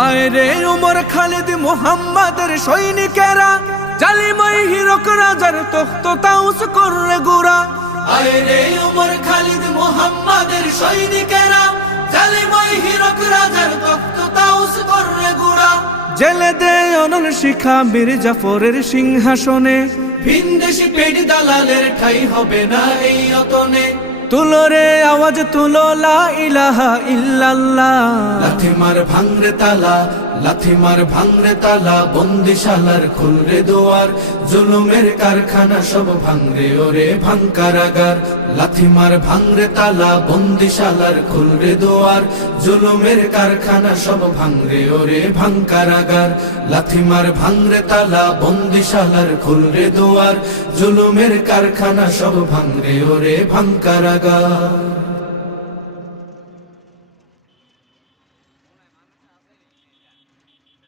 আয় রে উমর খালিদ মুহাম্মাদের সৈনিকেরা, জালিমাই হিরক রাজার তখ্ত তাউস করে গুরা। আয় রে উমর খালিদ মুহাম্মাদের সৈনিকেরা, জালিমাই হিরক রাজার তখ্ত তাউস করে গুরা। জেলে দে অনল শিখা বীর জাফরের সিংহাসনে, ভিনদেশি পেট দালালের ঠাই হবে না এই অতনে। তুলো রে আওয়াজ তুলো লা ইলাহা ইল্লাল্লাহ। লাথি মার ভাঙরে তালা, লাথি মার ভাঙরে তালা, বন্দিশালার খুলরে দুয়ার, জুলুমের কারখানা সব ভাঙরে ওরে ভাঙ কারাগার। লাথি মার ভাঙরে তালা, বন্দিশালার খুলরে দুয়ার, জুলুমের কারখানা সব ভাঙরে ওরে ভাঙ কারাগার। লাথি মার ভাঙরে তালা, বন্দিশালার খুলরে দুয়ার, জুলুমের কারখানা সব ভাঙরে ওরে ভাঙ কারাগার।